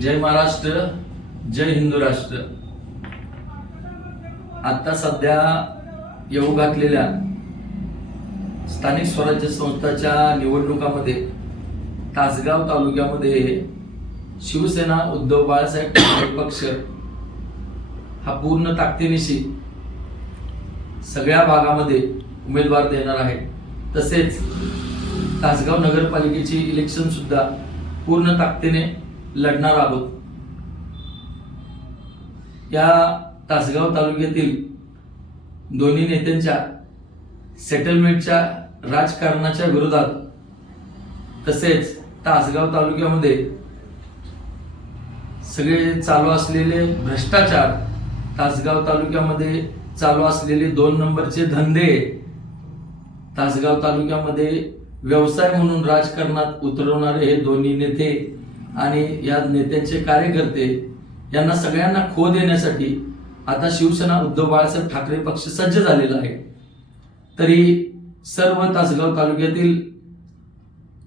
जय महाराष्ट्र जय हिंदू राष्ट्र. आता सध्या येऊ घातलेल्या स्थानिक स्वराज्य संस्थाच्या निवडणुकामध्ये तासगाव तालुक्यामध्ये शिवसेना उद्धव बाळासाहेब ठाकरे पक्ष हा पूर्ण ताकदीनिशी सगळ्या भागामध्ये उमेदवार देणार आहे. तसेच तासगाव नगरपालिकेची इलेक्शन सुद्धा पूर्ण ताकदीने लढणार आहोत. या तासगाव तालुक्यातील दोन्ही नेत्यांच्या सेटलमेंटच्या राजकारणाच्या विरोधात तसेच तासगाव तालुक्यामध्ये सगळे चालू असलेले भ्रष्टाचार तासगाव तालुक्यामध्ये चालू असलेले दोन नंबरचे धंदे तासगाव तालुक्यामध्ये व्यवसाय म्हणून राजकारणात उतरवणारे हे दोन्ही नेते आणि या नेत्यांचे कार्यकर्ते यांना सगळ्यांना खो देण्यासाठी आता शिवसेना उद्धव बाळासाहेब ठाकरे पक्ष सज्ज झालेला आहे. तरी सर्व तासगाव तालुक्यातील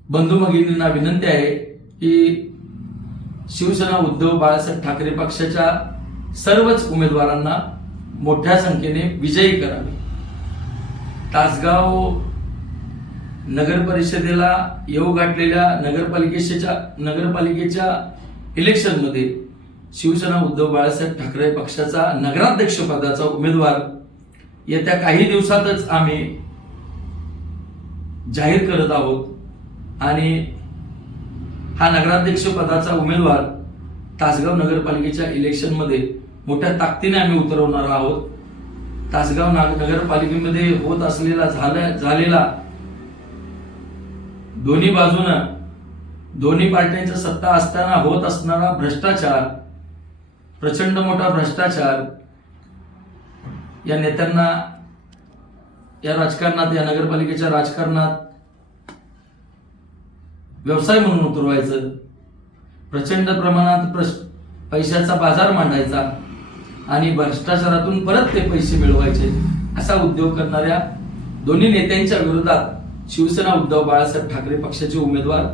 बंधू भगिनींना विनंती आहे की शिवसेना उद्धव बाळासाहेब ठाकरे पक्षाच्या सर्वच उमेदवारांना मोठ्या संख्येने विजयी करावे. तासगाव नगर परिषदेला येऊ गाठलेल्या नगरपालिकेच्या नगरपालिकेच्या इलेक्शनमध्ये शिवसेना उद्धव बाळासाहेब ठाकरे पक्षाचा नगराध्यक्ष पदाचा उमेदवार येत्या काही दिवसातच आम्ही जाहीर करत आहोत. आणि हा नगराध्यक्ष पदाचा उमेदवार तासगाव नगरपालिकेच्या इलेक्शनमध्ये मोठ्या ताकदीने आम्ही उतरवणार आहोत. तासगाव नाग- नगरपालिकेमध्ये होत असलेला झाला झालेला दोन्ही बाजूनं दोन्ही पार्ट्यांच्या सत्ता असताना होत असणारा भ्रष्टाचार प्रचंड मोठा भ्रष्टाचार या नेत्यांना या राजकारणात या नगरपालिकेच्या राजकारणात व्यवसाय म्हणून उतरवायचं प्रचंड प्रमाणात प्रश- पैशाचा बाजार मांडायचा आणि भ्रष्टाचारातून परत ते पैसे मिळवायचे असा उद्योग करणाऱ्या दोन्ही नेत्यांच्या विरोधात शिवसेना उद्धव बाळासाहेब ठाकरे पक्षाचे उमेदवार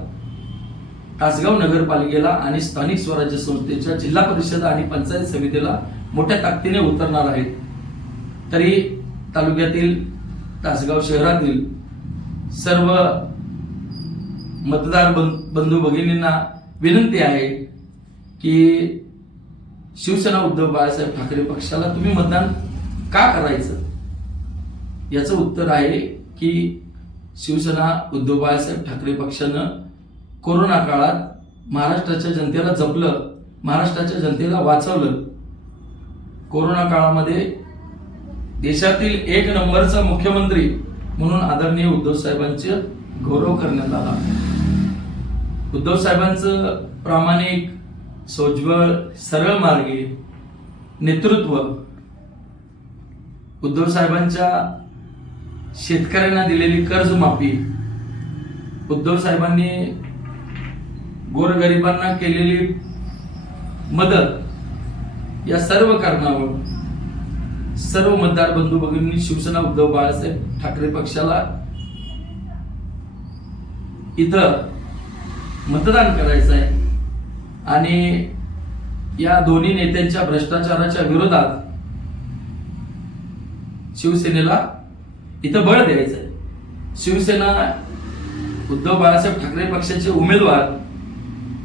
तासगाव नगरपालिकेला आणि स्थानिक स्वराज्य संस्थेच्या जिल्हा परिषद आणि पंचायत समितीला मोठ्या ताकदीने उतरणार आहेत. तरी तालुक्यातील तासगाव शहरातील सर्व मतदार बं- बंधू भगिनींना विनंती आहे की शिवसेना उद्धव बाळासाहेब ठाकरे पक्षाला तुम्ही मतदान का करायचं? याचं उत्तर आहे की शिवसेना उद्धव बाळासाहेब ठाकरे पक्षानं कोरोना काळात महाराष्ट्राच्या जनतेला जपलं महाराष्ट्राच्या जनतेला वाचवलं. कोरोना काळामध्ये देशातील एक नंबरचा मुख्यमंत्री म्हणून आदरणीय उद्धव साहेबांचे गौरव करण्यात आला. उद्धव साहेबांचं प्रामाणिक सोज्वळ सरळ मार्गी नेतृत्व उद्धव साहेबांच्या शेतकऱ्यांना दिलेली कर्जमाफी. उद्धव साहेबांनी गोरगरिबांना केलेली मदत या सर्व कारणावर सर्व मतदार बंधू भगिनी शिवसेना उद्धव बाळासाहेब ठाकरे पक्षाला इथं मतदान करायचं आहे. आणि या दोन्ही नेत्यांच्या भ्रष्टाचाराच्या विरोधात शिवसेनेला इथं बळ द्यायचं आहे शिवसेना उद्धव बाळासाहेब ठाकरे पक्षाचे उमेदवार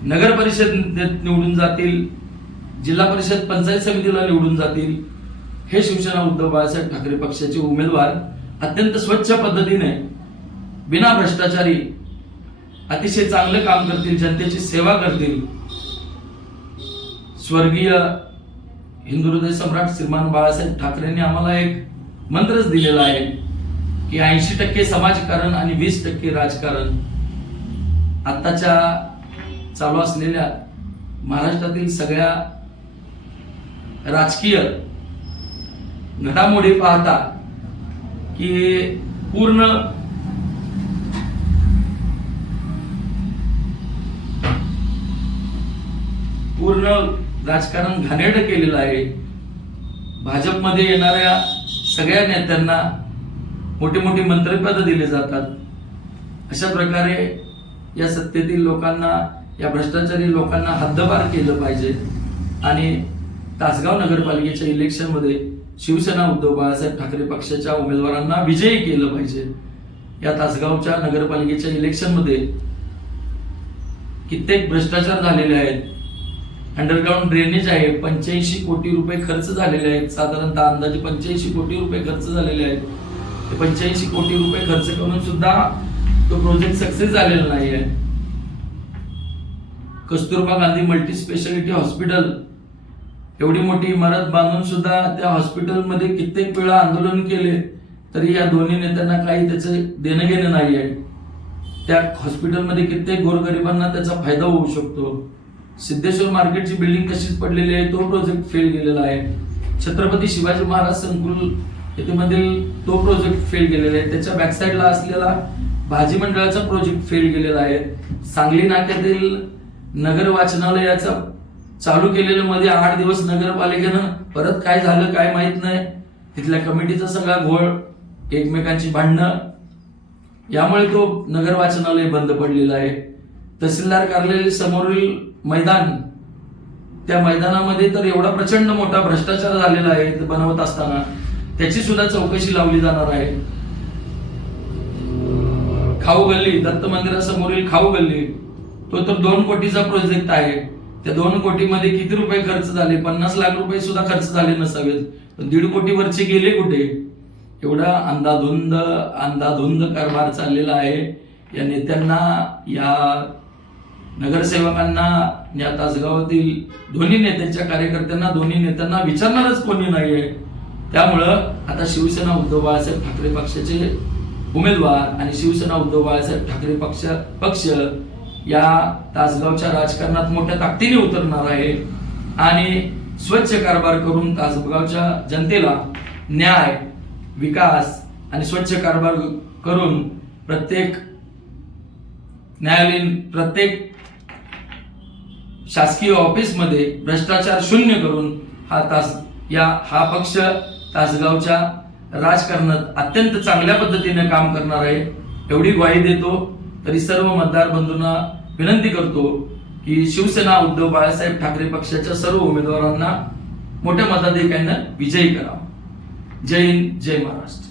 नगर परिषद निवडून जातील जिल्हा परिषद पंचायत समितीला निवडून जातील हे शिवसेना उद्धव बाळासाहेब ठाकरे पक्षाचे उमेदवार अत्यंत स्वच्छ पद्धतीने बिना भ्रष्टाचारी अतिशय चांगलं काम करतील जनतेची सेवा करतील. स्वर्गीय हिंदू हृदय सम्राट श्रीमान बाळासाहेब ठाकरेंनी आम्हाला एक मंत्रच दिलेला आहे. की ऐंशी टक्के समाजकारण आणि वीस टक्के राजकारण आत्ताच्या चालू असलेल्या महाराष्ट्रातील सगळ्या राजकीय घडामोडी पाहता की पूर्ण पूर्ण राजकारण घाणेरडं केलेलं आहे. भाजपमध्ये येणाऱ्या सगळ्या नेत्यांना मोठे मोठे मंत्रिपद दिले जातात. अशा प्रकारे या सत्तेतील लोकांना या भ्रष्टाचारी लोकांना हद्दपार केलं पाहिजे. आणि तासगाव नगरपालिकेच्या इलेक्शनमध्ये शिवसेना उद्धव बाळासाहेब ठाकरे पक्षाच्या उमेदवारांना विजयी केलं पाहिजे. या तासगावच्या नगरपालिकेच्या इलेक्शनमध्ये कित्येक भ्रष्टाचार झालेले आहेत. अंडरग्राऊंड ड्रेनेज आहे पंच्याऐंशी कोटी रुपये खर्च झालेले आहेत. साधारणतः अंदाजे पंच्याऐंशी कोटी रुपये खर्च झालेले आहेत. पंच्याऐंशी कोटी रुपये खर्च करून सुद्धा तो प्रोजेक्ट सक्सेस झालेला नाही आहे Kasturba Gandhi multi speciality hospital एवढी मोठी इमारत बांधून सुद्धा त्या हॉस्पिटलमध्ये कित्येक वेळा आंदोलन केले तरी या दोन्ही नेत्यांना काही त्याचं देणं घेणं नाही आहे त्या हॉस्पिटलमध्ये कित्येक गोरगरिबांना त्याचा फायदा होऊ शकतो. सिद्धेश्वर मार्केटची बिल्डिंग कशीच पडलेली आहे तो प्रोजेक्ट फेल गेलेला आहे. छत्रपती शिवाजी महाराज संकुल येथे तो प्रोजेक्ट फेल गेलेला आहे. त्याच्या बॅकसाईडला असलेला भाजी मंडळाचा प्रोजेक्ट फेल गेलेला आहे. सांगली नाक्यातील नगर वाचनालयाचा चालू केलेलं मध्ये आठ दिवस नगरपालिकेनं परत काय झालं काय माहीत नाही. तिथल्या कमिटीचा सगळा घोळ एकमेकांची भांडणं. यामुळे तो नगर वाचनालय बंद पडलेला आहे. तहसीलदार कार्यालय समोरील मैदान त्या मैदानामध्ये तर एवढा प्रचंड मोठा भ्रष्टाचार झालेला आहे बनवत असताना. त्याची सुद्धा चौकशी लावली जाणार आहे. खाऊ गल्ली दत्त मंदिरासमोरील खाऊ गल्ली तो तर दोन कोटीचा प्रोजेक्ट आहे. त्या दोन कोटीमध्ये किती रुपये खर्च झाले? पन्नास लाख रुपये सुद्धा खर्च झाले नसावेत. पण दीड कोटी वरचे गेले कुठे? एवढा अंधाधुंद अंधाधुंद कारभार चाललेला आहे. या नेत्यांना या नगरसेवकांना या तासगावातील दोन्ही नेत्यांच्या कार्यकर्त्यांना दोन्ही नेत्यांना विचारणारच कोणी नाहीये. त्यामुळं आता शिवसेना उद्धव बाळासाहेब ठाकरे पक्षाचे उमेदवार आणि शिवसेना उद्धव बाळासाहेब ठाकरे पक्ष पक्ष या तासगावच्या राजकारणात मोठ्या ताकदीने उतरणार आहे. आणि स्वच्छ कारभार करून तासगावच्या जनतेला न्याय विकास आणि स्वच्छ कारभार करून प्रत्येक न्यायालयीन प्रत्येक शासकीय ऑफिसमध्ये भ्रष्टाचार शून्य करून हा तास या हा पक्ष तासगावच्या राजकारणात अत्यंत चांगल्या पद्धतीने काम करणार आहे. एवढी ग्वाही देतो. तरी सर्व मतदार बंधूंना विनंती करतो की शिवसेना उद्धव बाळासाहेब ठाकरे पक्षाच्या सर्व उमेदवारांना मोठ्या मताधिक्यानं विजयी करावा जय हिंद जय महाराष्ट्र.